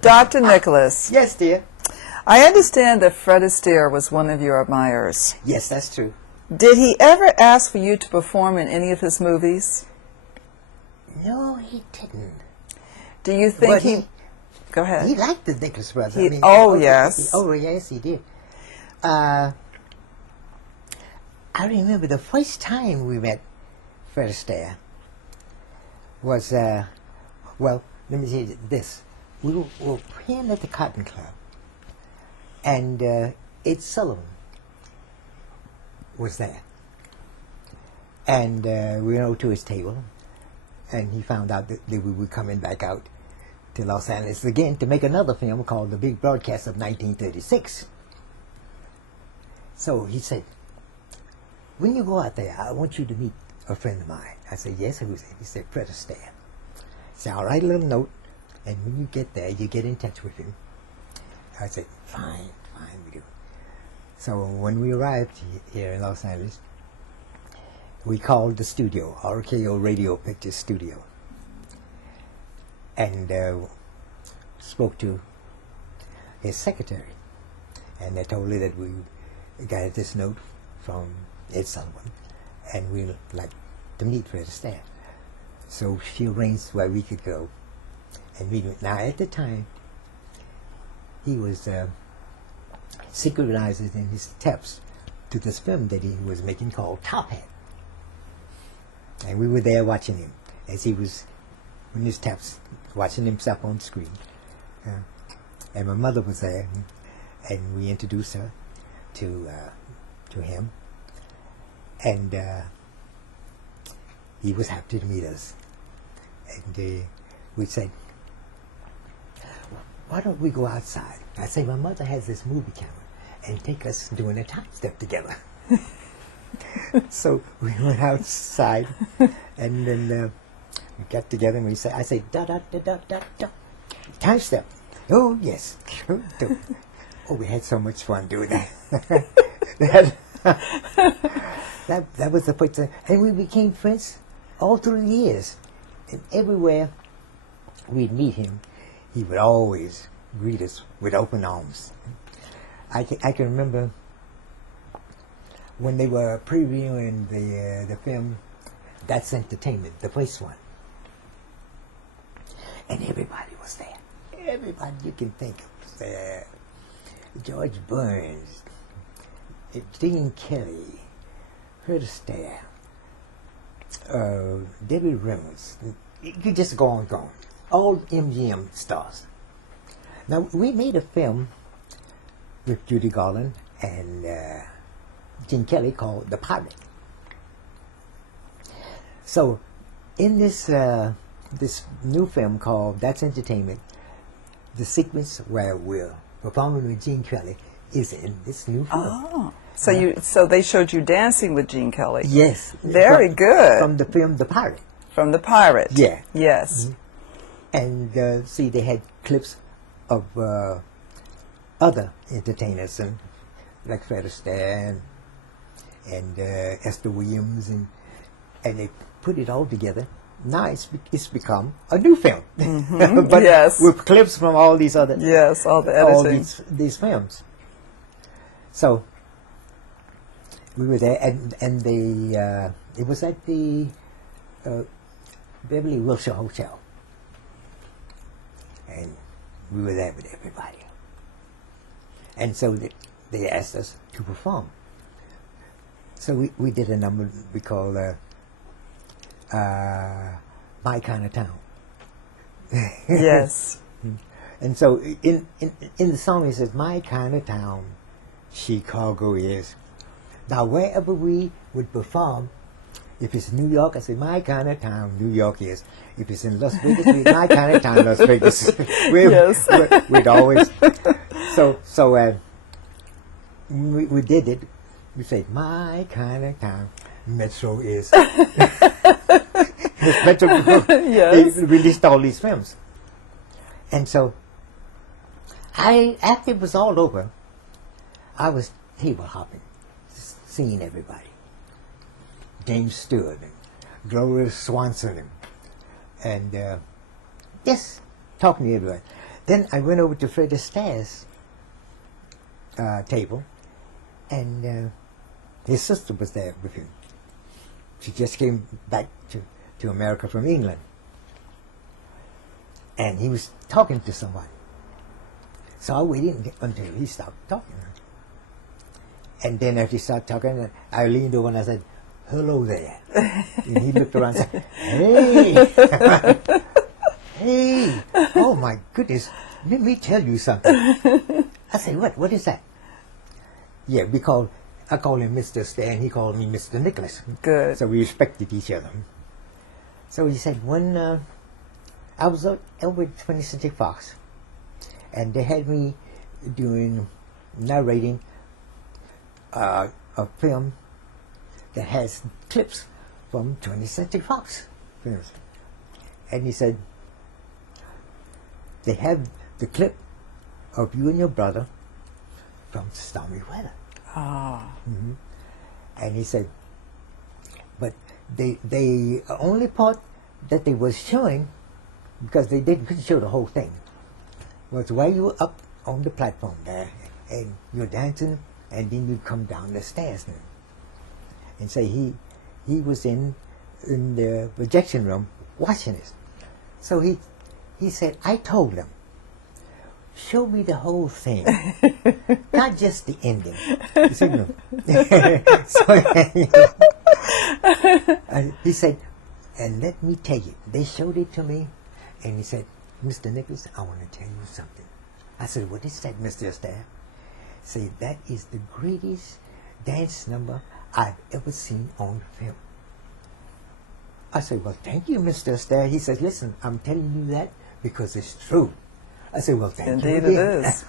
Dr. Nicholas, Yes, dear. I understand that Fred Astaire was one of your admirers. Yes, that's true. Did he ever ask for you to perform in any of his movies? No, he didn't. Do you think But he... Go ahead. He liked the Nicholas brothers. He- oh, yes. Yes, he did. I remember the first time we met Fred Astaire was, well, let me tell you this. We were playing at the Cotton Club, and Ed Sullivan was there. And we went over to his table, and he found out that we were coming back out to Los Angeles again to make another film called The Big Broadcast of 1936. So he said, when you go out there, I want you to meet a friend of mine. I said, yes, who's it? He said, Fred Astaire. I said, I'll write a little note, and when you get there, you get in touch with him. I said, fine, we do. So when we arrived here in Los Angeles, we called the studio, RKO Radio Pictures Studio, and spoke to his secretary, and they told her that we got this note from Ed Sullivan, and we'd like to meet Fred Astaire. So she arranged where we could go and meet him. Now, at the time, he was synchronizing his steps to this film that he was making called Top Hat. And we were there watching him as he was in his taps, watching himself on screen. And my mother was there, and we introduced her to him. And he was happy to meet us. And we said, why don't we go outside? I say, my mother has this movie camera, and take us doing a time step together. So we went outside, and then we got together, and I say, da da da da da da, time step. Oh yes. Oh, we had so much fun doing that. that was the first time, and we became friends all through the years. And everywhere we'd meet him, he would always greet us with open arms. I can remember when they were previewing the film That's Entertainment, the first one, and everybody was there. Everybody you can think of was there. George Burns, Gene Kelly, Fred Astaire, Debbie Reynolds. You could just go on. All MGM stars. Now, we made a film with Judy Garland and Gene Kelly called The Pirate. So, in this this new film called That's Entertainment, the sequence where we're performing with Gene Kelly is in this new film. Oh, so they showed you dancing with Gene Kelly. Yes. Very good. From the film The Pirate. From The Pirate. Yeah. Yes. Mm-hmm. And see, they had clips of other entertainers, and like Fred Astaire and Esther Williams, and they put it all together. Now it's become a new film, but yes, with clips from all these other all the editing, all these films. So we were there, and they it was at the Beverly Wilshire Hotel, and we were there with everybody. And so they asked us to perform. So we did a number we call My Kind of Town. Yes. And so in the song it says, my kind of town, Chicago is. Now wherever we would perform, if it's New York, I say, my kind of town, New York is. If it's in Las Vegas, my kind of town, Las Vegas. We'd always. So we did it. We said, my kind of town, Metro is. Metro, yes. They released all these films. And so, after it was all over, I was table hopping, seeing everybody. James Stewart and Gloria Swanson and just talking to everybody. Then I went over to Fred Astaire's table, and his sister was there with him. She just came back to America from England. And he was talking to someone. So I waited until he stopped talking. And then after he started talking, I leaned over and I said, "Hello there." And he looked around and said, "Hey." "Hey, oh my goodness, let me tell you something." I said, What is that?" "Yeah, I call him Mr. Astaire and he called me Mr. Nicholas." Good. So we respected each other. So he said, when I was over at 20th Century Fox, and they had me narrating a film that has clips from 20th Century Fox films. And he said, they have the clip of you and your brother from Stormy Weather. Ah. Mm-hmm. And he said, but the only part that they was showing, because they couldn't show the whole thing, was while you were up on the platform there, and you're dancing, and then you come down the stairs now. And say he was in the projection room watching this. So he said, I told him, show me the whole thing, not just the ending. You see, no. So he said, and let me tell you, they showed it to me, and he said, "Mr. Nicholas, I want to tell you something." I said, "What is that, Mr. Astaire?" Say, "That is the greatest dance number I've ever seen on film." I said, "Well, thank you, Mr. Astaire." He said, "Listen, I'm telling you that because it's true." I said, "Well, thank you Indeed again." it is.